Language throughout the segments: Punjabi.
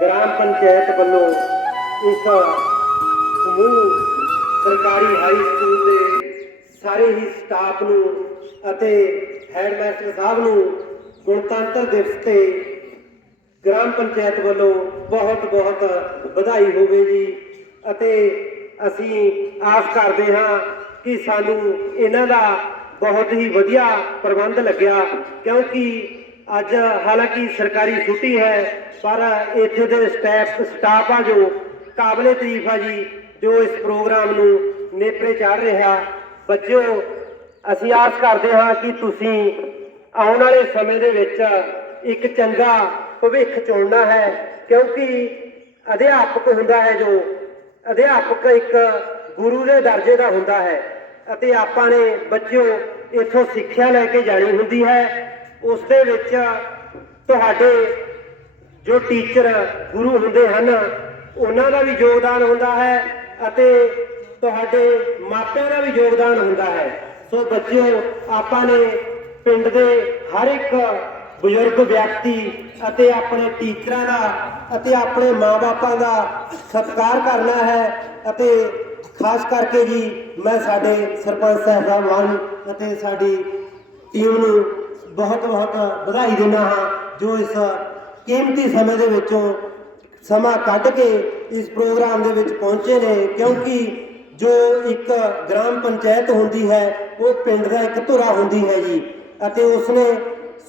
ਗ੍ਰਾਮ ਪੰਚਾਇਤ ਵੱਲੋਂ ਇਸ ਸਮੂਹ ਸਰਕਾਰੀ ਹਾਈ ਸਕੂਲ ਦੇ ਸਾਰੇ ਹੀ ਸਟਾਫ ਨੂੰ ਅਤੇ ਹੈਡਮਾਸਟਰ ਸਾਹਿਬ ਨੂੰ ਗਣਤੰਤਰ ਦਿਵਸ ਤੇ ਗ੍ਰਾਮ ਪੰਚਾਇਤ ਵੱਲੋਂ ਬਹੁਤ ਬਹੁਤ ਵਧਾਈ ਹੋਵੇ ਜੀ। ਅਤੇ ਅਸੀਂ ਆਸ ਕਰਦੇ ਹਾਂ ਕਿ ਸਾਨੂੰ ਇਹਨਾਂ ਦਾ ਬਹੁਤ ਹੀ ਵਧੀਆ ਪ੍ਰਬੰਧ ਲੱਗਿਆ, ਕਿਉਂਕਿ ਅੱਜ ਹਾਲਾਂਕਿ ਸਰਕਾਰੀ ਛੁੱਟੀ ਹੈ, ਪਰ ਇੱਥੇ ਦੇ ਸਟਾਫ ਸਟਾਫ ਆ ਜੋ ਕਾਬਲੇ ਤਾਰੀਫ ਆ ਜੀ, ਜੋ ਇਸ ਪ੍ਰੋਗਰਾਮ ਨੂੰ ਨੇਪਰੇ ਚਾੜ ਰਿਹਾ ਬੱਚਿਓ, ਅਸੀਂ ਆਸ ਕਰਦੇ ਹਾਂ ਕਿ ਤੁਸੀਂ ਆਉਣ ਵਾਲੇ ਸਮੇਂ ਦੇ ਵਿੱਚ ਇੱਕ ਚੰਗਾ ਭਵਿੱਖ ਚੁਣਨਾ ਹੈ, ਕਿਉਂਕਿ ਅਧਿਆਪਕ ਹੁੰਦਾ ਹੈ ਜੋ, ਅਧਿਆਪਕ ਇੱਕ ਗੁਰੂ ਦੇ ਦਰਜੇ ਦਾ ਹੁੰਦਾ ਹੈ, ਅਤੇ ਆਪਾਂ ਨੇ ਬੱਚਿਓ, ਇੱਥੋਂ ਸਿੱਖਿਆ ਲੈ ਕੇ ਜਾਣੀ ਹੁੰਦੀ ਹੈ। ਉਸ ਦੇ ਵਿੱਚ ਤੁਹਾਡੇ ਜੋ ਟੀਚਰ ਗੁਰੂ ਹੁੰਦੇ ਹਨ, ਉਹਨਾਂ ਦਾ ਵੀ ਯੋਗਦਾਨ ਹੁੰਦਾ ਹੈ ਅਤੇ ਤੁਹਾਡੇ ਮਾਪਿਆਂ ਦਾ ਵੀ ਯੋਗਦਾਨ ਹੁੰਦਾ ਹੈ। ਸੋ ਬੱਚਿਓ, ਆਪਾਂ ਨੇ ਪਿੰਡ ਦੇ ਹਰ ਇੱਕ ਬਜ਼ੁਰਗ ਵਿਅਕਤੀ ਅਤੇ ਆਪਣੇ ਟੀਚਰਾਂ ਦਾ ਅਤੇ ਆਪਣੇ ਮਾਪਿਆਂ ਦਾ ਸਤਿਕਾਰ ਕਰਨਾ ਹੈ ਅਤੇ ਖਾਸ ਕਰਕੇ ਜੀ ਮੈਂ ਸਾਡੇ ਸਰਪੰਚ ਸਾਹਿਬਾਨ ਅਤੇ ਸਾਡੀ ਟੀਮ ਨੂੰ ਬਹੁਤ ਬਹੁਤ ਵਧਾਈ ਦਿੰਦਾ ਹਾਂ, ਜੋ ਇਸ ਕੀਮਤੀ ਸਮੇਂ ਦੇ ਵਿੱਚੋਂ ਸਮਾਂ ਕੱਢ ਕੇ ਇਸ ਪ੍ਰੋਗਰਾਮ ਦੇ ਵਿੱਚ ਪਹੁੰਚੇ ਨੇ, ਕਿਉਂਕਿ ਜੋ ਇੱਕ ਗ੍ਰਾਮ ਪੰਚਾਇਤ ਹੁੰਦੀ ਹੈ, ਉਹ ਪਿੰਡ ਦਾ ਇੱਕ ਧੁਰਾ ਹੁੰਦੀ ਹੈ ਜੀ, ਅਤੇ ਉਸਨੇ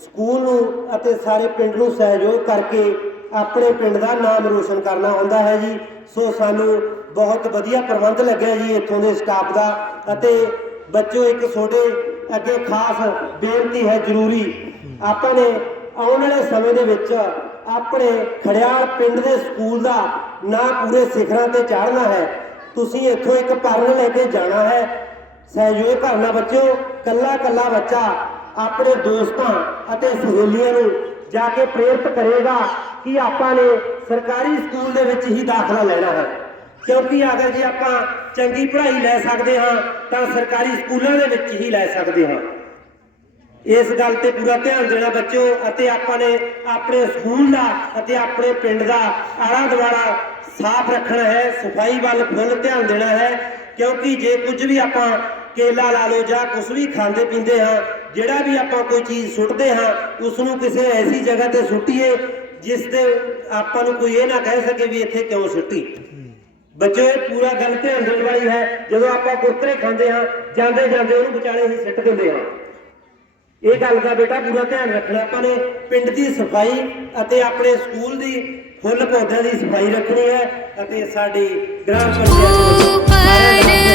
ਸਕੂਲ ਨੂੰ ਅਤੇ ਸਾਰੇ ਪਿੰਡ ਨੂੰ ਸਹਿਯੋਗ ਕਰਕੇ ਆਪਣੇ ਪਿੰਡ ਦਾ ਨਾਮ ਰੋਸ਼ਨ ਕਰਨਾ ਹੁੰਦਾ ਹੈ ਜੀ, ਸੋ ਸਾਨੂੰ ਬਹੁਤ ਵਧੀਆ ਪ੍ਰਬੰਧ ਲੱਗਿਆ ਜੀ ਇੱਥੋਂ ਦੇ ਸਟਾਫ ਦਾ, ਅਤੇ ਬੱਚੋ ਇੱਕ ਛੋਟੇ ਅੱਗੇ ਖਾਸ ਬੇਨਤੀ ਹੈ ਜ਼ਰੂਰੀ। ਆਪਾਂ ਨੇ ਆਉਣ ਵਾਲੇ ਸਮੇਂ ਦੇ ਵਿੱਚ ਆਪਣੇ ਖੜਿਆਲ ਪਿੰਡ ਦੇ ਸਕੂਲ ਦਾ ਨਾਂ ਪੂਰੇ ਸਿਖਰਾਂ ਤੇ ਚਾੜਨਾ ਹੈ। ਤੁਸੀਂ ਇੱਥੋਂ ਇੱਕ ਪਰਨ ਲੈ ਕੇ ਜਾਣਾ ਹੈ। ਸਹਿਯੋਗ ਕਰਨਾ ਬੱਚਿਓ ਕੱਲਾ ਕੱਲਾ ਬੱਚਾ ਆਪਣੇ ਦੋਸਤਾਂ ਅਤੇ ਸਹੇਲੀਆਂ ਨੂੰ ਜਾ ਕੇ ਪ੍ਰੇਰਿਤ ਕਰੇਗਾ ਕਿ ਆਪਾਂ ਨੇ ਸਰਕਾਰੀ ਸਕੂਲ ਦੇ ਵਿੱਚ ਹੀ ਦਾਖਲਾ ਲੈਣਾ ਹੈ। ਕਿਉਂਕਿ ਅਗਰ ਜੇ ਆਪਾਂ ਚੰਗੀ ਪੜ੍ਹਾਈ ਲੈ ਸਕਦੇ ਹਾਂ, ਤਾਂ ਸਰਕਾਰੀ ਸਕੂਲਾਂ ਦੇ ਵਿੱਚ ਹੀ ਲੈ ਸਕਦੇ ਹਾਂ। ਇਸ ਗੱਲ ਤੇ ਪੂਰਾ ਧਿਆਨ ਦੇਣਾ ਬੱਚਿਓ, ਅਤੇ ਆਪਾਂ ਨੇ ਆਪਣੇ ਸਕੂਲ ਦਾ ਅਤੇ ਆਪਣੇ ਪਿੰਡ ਦਾ ਆਲਾ ਦੁਆਲਾ ਸਾਫ਼ ਰੱਖਣਾ ਹੈ, ਸਫ਼ਾਈ ਵੱਲ ਫੁੱਲ ਧਿਆਨ ਦੇਣਾ ਹੈ, ਕਿਉਂਕਿ ਜੇ ਕੁਝ ਵੀ ਆਪਾਂ ਕੇਲਾ ਲਾ ਲਓ ਜਾਂ ਕੁਝ ਵੀ ਖਾਂਦੇ ਪੀਂਦੇ ਹਾਂ, ਜਿਹੜਾ ਵੀ ਆਪਾਂ ਕੋਈ ਚੀਜ਼ ਸੁੱਟਦੇ ਹਾਂ ਉਸ ਨੂੰ ਕਿਸੇ ਐਸੀ ਜਗ੍ਹਾ ਤੇ ਸੁੱਟੀਏ, ਜਿਸ ਤੇ ਆਪਾਂ ਨੂੰ ਕੋਈ ਇਹ ਨਾ ਕਹਿ ਸਕੇ ਵੀ ਇੱਥੇ ਕਿਉਂ ਸੁੱਟੀ। ਬੱਚੋ ਪੂਰਾ ਗੱਲ ਧਿਆਨ ਦੇਣ ਵਾਲੀ ਹੈ ਜਦੋਂ ਆਪਾਂ ਕੁਰਕਰੇ ਖਾਂਦੇ ਹਾਂ ਜਾਂਦੇ ਜਾਂਦੇ ਉਹਨੂੰ ਵਿਚਾਲੇ ਹੀ ਸਿੱਟ ਦਿੰਦੇ ਹਾਂ। ਇਹ ਗੱਲ ਦਾ ਬੇਟਾ ਪੂਰਾ ਧਿਆਨ ਰੱਖਣਾ ਆਪਾਂ ਨੇ ਪਿੰਡ ਦੀ ਸਫ਼ਾਈ ਅਤੇ ਆਪਣੇ ਸਕੂਲ ਦੀ ਫੁੱਲ ਪੌਦਿਆਂ ਦੀ ਸਫ਼ਾਈ ਰੱਖਣੀ ਹੈ ਅਤੇ ਸਾਡੀ ਗ੍ਰਾਮ ਪੰਚਾਇਤ